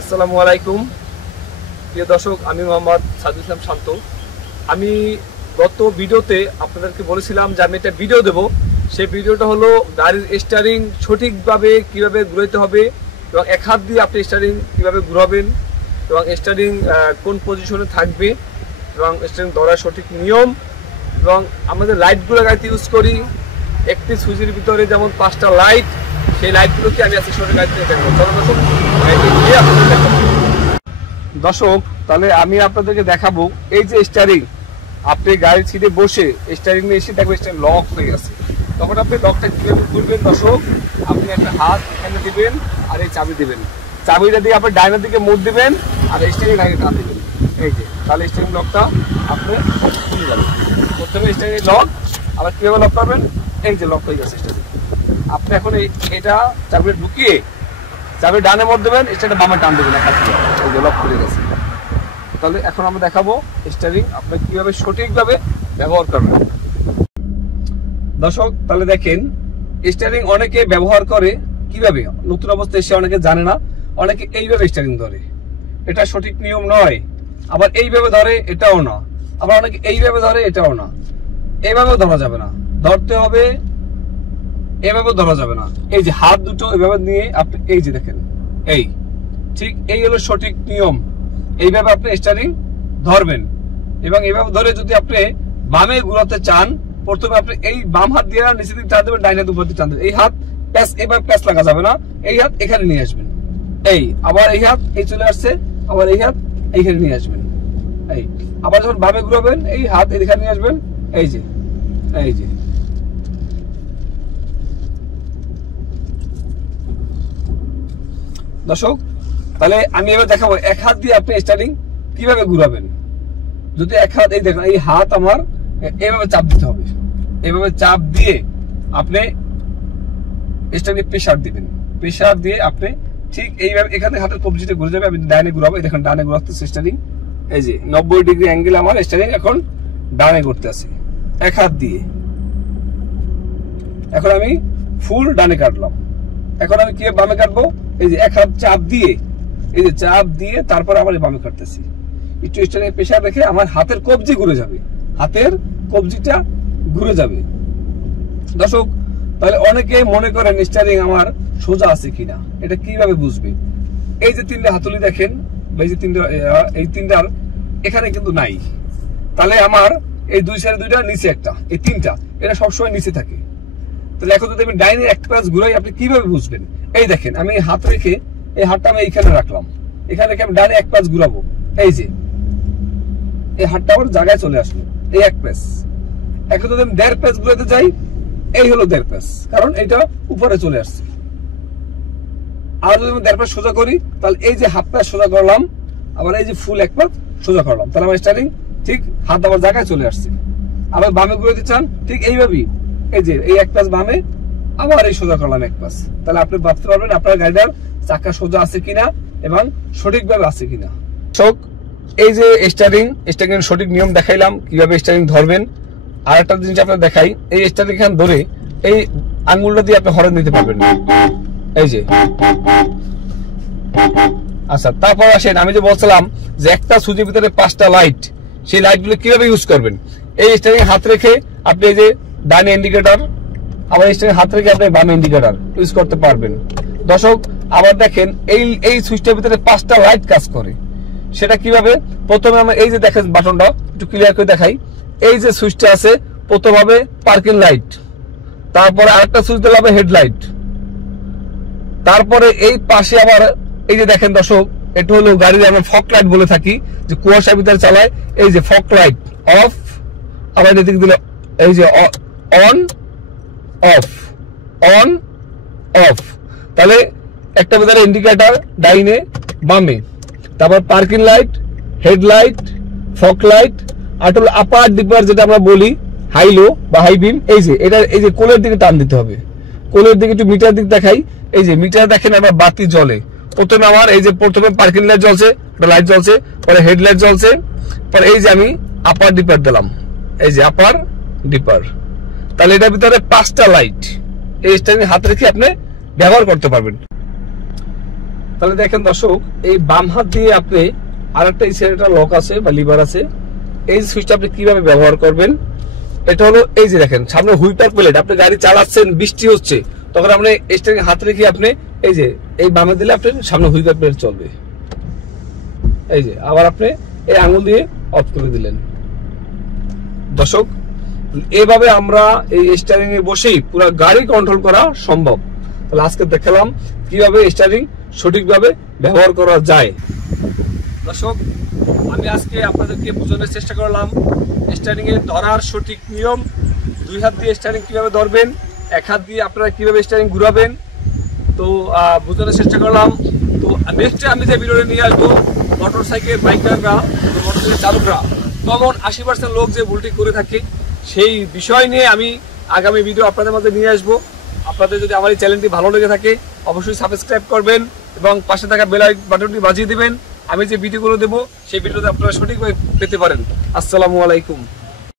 আসসালামু আলাইকুম প্রিয় দর্শক, আমি মোহাম্মদ সাদুল ইসলাম শান্ত। আমি গত ভিডিওতে আপনাদেরকে বলেছিলাম যে আমি একটা ভিডিও দেব। সেই ভিডিওটা হলো গাড়ির স্টিয়ারিং সঠিকভাবে কিভাবে ঘুরাইতে হবে এবং এক হাত দিয়ে আপনি স্টিয়ারিং কিভাবে ঘুরাবেন এবং স্টিয়ারিং কোন পজিশনে থাকবে এবং স্টিয়ারিং ধরার সঠিক নিয়ম এবং আমাদের লাইটগুলো গাড়িতে ইউজ করি। একটি সুইচের ভিতরে যেমন 5টা লাইট, সেই লাইটগুলোকে আমি আজকে সঠিক গাড়িতে দেখাবো। দর্শক, তাহলে আমি আপনাদেরকে দেখাবো এই যে স্টিয়ারিং, আপনি গাড়ির সিটে বসে স্টিয়ারিং নিয়ে এসে দেখবেন স্টিয়ারিং লক হয়ে গেছে। তখন আপনি লকটা কিভাবে খুলবেন দর্শক, আপনি একটা হাত এখানে দিবেন আর এই চাবি দিবেন, চাবিটা দিয়ে আপনি ডাইনের দিকে মুখ দিবেন আর স্টিয়ারিং আগে টান দিবেন। এই যে তাহলে স্টিয়ারিং লকটা আপনি খুলে যাবে। প্রথমে স্টিয়ারিং লক, আবার কিভাবে লক করবেন, এই যে লক হয়ে গেছে স্টিয়ারিং। আপনি এখন এটা চাবিটা ঢুকিয়ে চাবি ডানে মোড় দেবেন, স্টিয়ারিংটা বামে টান দেবেন, এই যে লক খুলে গেছে। তাহলে এখন আমরা দেখাবো স্টিয়ারিং আপনি কিভাবে সঠিকভাবে ব্যবহার করবেন। দর্শক, তাহলে দেখেন স্টিয়ারিং অনেকে ব্যবহার করে কিভাবে, নতুন অবস্থায় এসে অনেকে জানে না, অনেকে এইভাবে স্টিয়ারিং ধরে, এটা সঠিক নিয়ম নয়। আবার এইভাবে ধরে, এটাও না। আবার অনেকে এইভাবে ধরে, এটাও না। এইভাবেও ধরা যাবে না, ধরতে হবে এভাবে ধরা যাবে না। এই যে হাত দুটো এভাবে নিয়ে আপনি এই যে দেখেন, এই ঠিক এই হলো সঠিক নিয়ম। এইভাবে আপনি স্টিয়ারিং ধরবেন এবং এইভাবে ধরে যদি আপনি বামে ঘুরাতে চান, প্রথমে আপনি এই বাম হাত দিয়ে নিচে দিকে টান দেবেন, ডাইন হাত উপর দিকে টান দেবেন। এই হাত প্যাচ, এবার প্যাচ লাগা যাবে না, এই হাত এখানে নিয়ে আসবেন। এই আবার এই হাত এই চলে আসছে, আবার এই হাত এইখানে নিয়ে আসবেন। এই আবার যখন বামে ঘুরাবেন, এই হাত এখানে নিয়ে আসবেন। এই যে এই যে দর্শক, তাহলে আমি এবার দেখাবো এক হাত দিয়ে আপনি স্টিয়ারিং কিভাবে ঘুরাবেন। যদি এক হাত, এই দেখেন এই হাত আমার এভাবে চাপ দিতে হবে, এভাবে চাপ দিয়ে আপনি স্টিয়ারিং প্রেসার দিবেন। প্রেসার দিয়ে আপনি ঠিক এইভাবে এখানে হাতের কবজিটা ঘুরে যাবে। আমি ডানে ঘুরাবো, দেখেন ডানে ঘুরাতেছে স্টিয়ারিং। এই যে 90 ডিগ্রি অ্যাঙ্গেল আমার স্টিয়ারিং এখন ডানে ঘুরতে আছে এক হাত দিয়ে। এখন আমি ফুল ডানে কাটলাম। এখন আমি কিভাবে বামে কাটবো, এই যে এক হাত চাপ দিয়ে, এই যে চাপ দিয়ে তারপর আবার বামে কাটতেছি। একটু স্টিয়ারিং প্রেসার রেখে আমার হাতের কবজি ঘুরে যাবে, হাতের কবজিটা ঘুরে যাবে। দর্শক, তাহলে অনেকে মনে করেন স্টিয়ারিং আমার সোজা আছে কিনা, এটা কিভাবে বুঝবে? এই যে 3টে হাতলি দেখেন, এই যে এই 3টার এখানে কিন্তু নাই। তাহলে আমার এই 2 সাইডে 2টা, নিচে একটা, এই 3টা এটা সবসময় নিচে থাকে। তাহলে এখন যদি আমি ডাইনে এক প্যাচ ঘুরাই, আপনি কিভাবে বুঝবেন? এই দেখেন আমি হাত রেখে এই হাতটা আমি এইখানে রাখলাম, এখানে রেখে আমি ডাইনে এক প্যাচ ঘুরাবো। এই যে এই হাতটা আমার জায়গায় চলে আসলো, এই এক প্যাচ। এখন যদি আমি 1.5 প্যাচ ঘুরাতে যাই, এই হলো 1.5 প্যাচ, কারণ এইটা উপরে চলে আসছে। আর যদি আমি 1.5 প্যাচ সোজা করি, তাহলে এই যে হাফ প্যাচ সোজা করলাম, আবার এই যে ফুল 1 প্যাচ সোজা করলাম, তাহলে আমার স্টিয়ারিং ঠিক হাত আমার জায়গায় চলে আসছে। আবার বামে ঘুরাতে চান, ঠিক এইভাবেই, এই যে এই 1 প্যাচ বামে, আবার এই সোজা করলাম 1 প্যাচ। তাহলে আপনি ভাবতে পারবেন আপনার গাড়িটার চাকা সোজা আছে কিনা এবং সঠিকভাবে আছে কিনা। এই যে স্টিয়ারিং সঠিক নিয়ম দেখাইলাম কিভাবে স্টিয়ারিং ধরবেন। আর একটা জিনিস আপনার দেখাই, এই স্টিয়ারিং এখানে ধরে এই আঙ্গুলটা দিয়ে আপনি হরেন দিতে পারবেন না। এই যে আচ্ছা, তারপর আসেন আমি যে বলছিলাম যে একটা সুইচের ভিতরে 5টা লাইট, সেই লাইটগুলো কিভাবে ইউজ করবেন। এই স্টিয়ারিং হাত রেখে আপনি এই যে ডানে ইন্ডিকেটর, আবার স্টিয়ারিং হাত রেখে আপনি বামে ইন্ডিকেটর ইউজ করতে পারবেন। দর্শক, আবার দেখেন এই সুইচটার ভিতরে 5টা লাইট কাজ করে। সেটা কিভাবে? প্রথমে আমরা এই যে দেখেন বাটনটা একটু ক্লিয়ার করে দেখাই। এই যে সুইচটা আছে, প্রথম হবে পার্কিং লাইট, তারপরে আরেকটা সুইচ দিলে হবে হেডলাইট, তারপরে এই পাশে আবার এই যে দেখেন দর্শক, এটা হলো গাড়ির আমরা ফগ লাইট বলে থাকি, যে কুয়াশার ভিতরে চালায়, এই যে ফগ লাইট অফ, আবার এদিকে দিলে এই যে অন অফ, অন অফ। তাহলে একটা ভিতরে ইন্ডিকেটর ডাইনে বামে, তারপর parking light, headlight, fog light, আর হলো আপার ডিপার যেটা আমরা বলি হাইলো বা হাই বিম। এই যে এটা এই যে কোলের দিকে টান দিতে হবে, কোলের দিকে একটু মিটার দিক দেখাই। এই যে মিটার দেখেন আমার বাতি জ্বলে, প্রথমে আমার এই যে প্রথমে পার্কিং লাইট জ্বলছে, একটা লাইট জ্বলছে, পরে হেডলাইট জ্বলছে, পরে এই যে আমি আপার ডিপার দিলাম, এই যে আপার ডিপার। তাহলে এটার ভিতরে 5টা লাইট এই স্টিয়ারিং হাত রেখে আপনি ব্যবহার করতে পারবেন। তাহলে দেখেন দর্শক, এই বাম হাত দিয়ে আপনি আরেকটা এই সাইডে লক আছে বা লিভার আছে, এই সুইচটা আপনি কিভাবে ব্যবহার করবেন, এটা হলো এই যে দেখেন সামনে হুইপার প্লেট, আপনি গাড়ি চালাচ্ছেন, বৃষ্টি হচ্ছে, তখন আপনি স্টিয়ারিং হাত রেখে আপনি এই যে এই বামে দিলে আপনি সামনে হুইপার প্লেট চলবে। এই যে আবার আপনি এই আঙুল দিয়ে অফ করে দিলেন। দর্শক, এভাবে আমরা এই স্টিয়ারিং এ বসেই পুরো গাড়ি কন্ট্রোল করা সম্ভব। তাহলে আজকে দেখালাম কিভাবে স্টিয়ারিং সঠিকভাবে ব্যবহার করা যায়। দর্শক, আমি আজকে আপনাদেরকে বোঝানোর চেষ্টা করলাম স্টিয়ারিং এ ধরার সঠিক নিয়ম, 2 হাত দিয়ে স্টিয়ারিং কিভাবে ধরবেন, 1 হাত দিয়ে আপনারা কিভাবে স্টিয়ারিং ঘুরাবেন, তো বোঝানোর চেষ্টা করলাম। তো নেক্সটে আমি যে ভিডিওটা নিয়ে আসবো, মোটরসাইকেল বাইকাররা, মোটরসাইকেল চালকরা কমন 80% লোক যে ভুলটি করে থাকে, সেই বিষয় নিয়ে আমি আগামী ভিডিও আপনাদের মধ্যে নিয়ে আসবো। আপনাদের যদি আমার এই চ্যানেলটি ভালো লেগে থাকে অবশ্যই সাবস্ক্রাইব করবেন এবং পাশে থাকা বেল বাটনটি বাজিয়ে দিবেন। আমি যে ভিডিওগুলো দেবো সেই ভিডিওতে আপনারা সঠিকভাবে পেতে পারেন। আসসালামু আলাইকুম।